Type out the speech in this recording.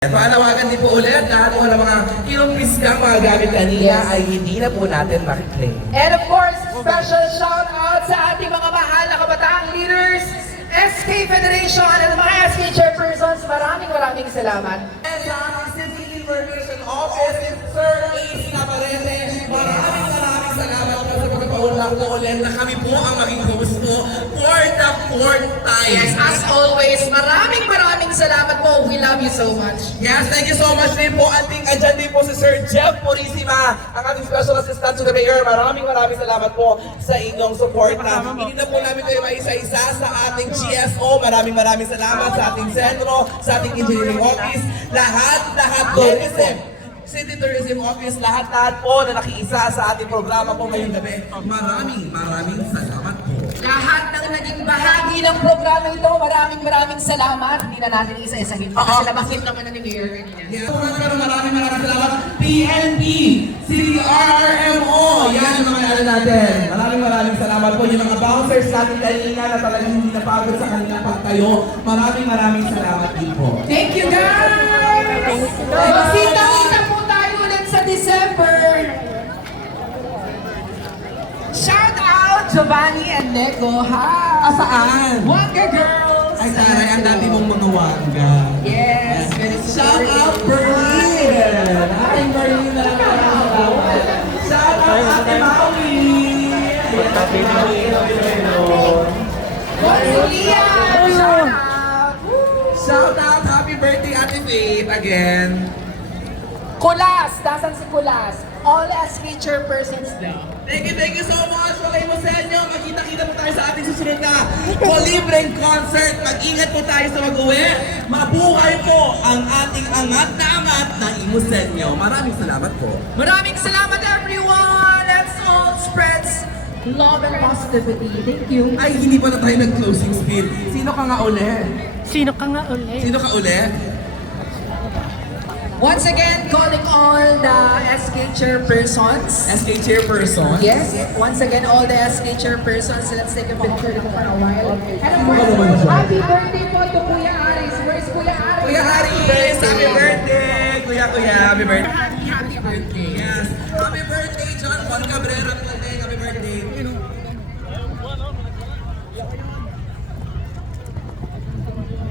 Paalawagan din po ulit lahat ng mga kinumpis kang mga gamit kanina ay hindi na po natin makiklaim. And of course, special shout out sa ating mga mahal na kabataang leaders, SK Federation at mga SK chairpersons. Maraming salamat. And sa aming City Information Office, Sir Ace Navarrete, maraming salamat po sa pagpapaunlak po ulit na kami po ang maging host mo for the fourth time. Yes, as always, maraming salamat po. We love you so much. Yes, thank you so much din po. Andyan din po si Sir Jeff Purisima, ang ating Special Assistant to the Mayor. Maraming salamat po sa inyong suporta. Hindi na po namin kayo maisa-isa sa ating GSO. Maraming salamat sa ating Sentro, sa ating Engineering Office, lahat tourism. City Tourism Office, lahat po na nakiisa sa ating programa po ngayong gabi. Maraming salamat po. Lahat ng naging bahagi ng programa ito, maraming salamat. Hindi na natin isa-isahin kasi nabanggit naman na ni Mayor kanina. Yeah. Maraming salamat. PNP, CRRMO, yan ang mga ano natin. Maraming salamat po. Yung mga bouncers natin kanina na talagang hindi napagod sa kanilang pagtayo. Maraming salamat din po. Thank you guys! Magkita-kita po tayo ulit sa December. Shout out Giovanni and Neko. Hi! Saan? Wanga Girls! Ay, taray, ang dami mong mga wangga. Yes! Shout out Berlin! Ating Berlin na lang salamat. Shout out Ate Maui! Ate Maui, Julia! Shout out! Shout out, happy birthday Ate Faith again. Kulas! Dasan si Kulas? All SK chairpersons daw. Thank you so much. Okay mo sa inyo. Magkita-kita po tayo sa ating susunod na libreng concert. Mag-ingat po tayo sa mag-uwi. Mabuhay po ang ating angat na Imusenyo. Maraming salamat po. Maraming salamat everyone! Let's all spread love and positivity. Thank you. Ay, hindi pa na tayo nag-closing speed. Sino ka nga uli? Sino ka nga ulit? Sino ka uli? Once again, calling all the SK chairpersons. SK Chairperson? Yes, once again, all the SK chairpersons. Let's take a picture lang for a while. And of course, happy birthday po to Kuya Aris. Where's Kuya Aris? Kuya Aris! Happy birthday! Kuya, happy birthday! Happy birthday. Yes! Happy birthday, John Juan Cabrera po.